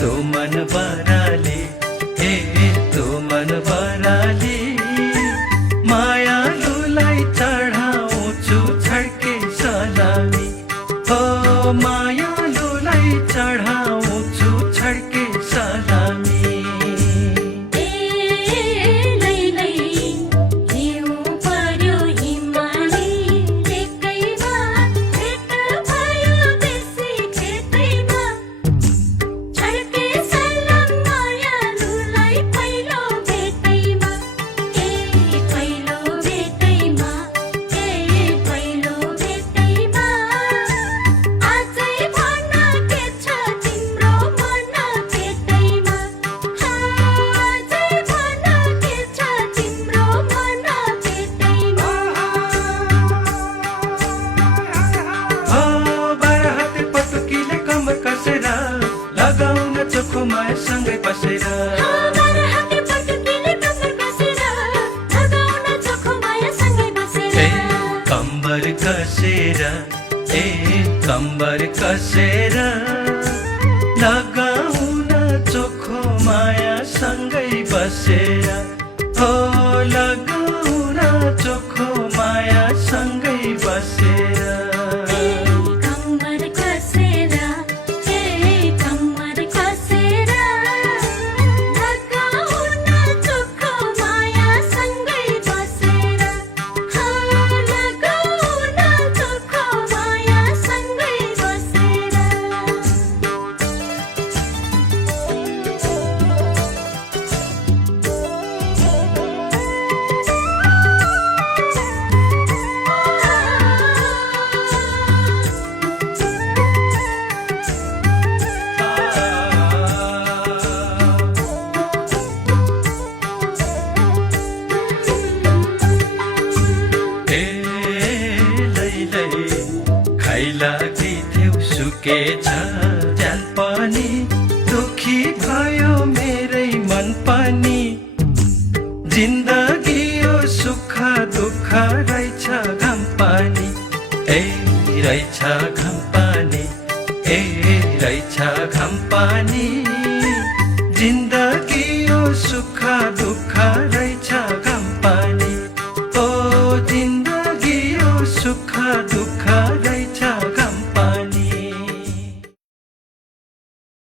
तो मन बराले तो मन बराले मायालुलाई चढाउँछु छड्के सलामी हो मायालुलाई चढाउँछु छड्के सलामी सँगै बसेर कम्बर कसेर कम्बर कसेर लगाउन चोखो माया सँगै बसेर हो लगाउन चोखो माया सँगै बसेर खाइलागी थिउ सुकेछ ज्यान पनि दुखी भयो मेरै मन पनि जिन्दगी यो सुख दुःख रहेछ घाम पानी रहेछ घाम पानी रहेछ घाम पानी जिन्दगी यो सुख दुःख रहेछ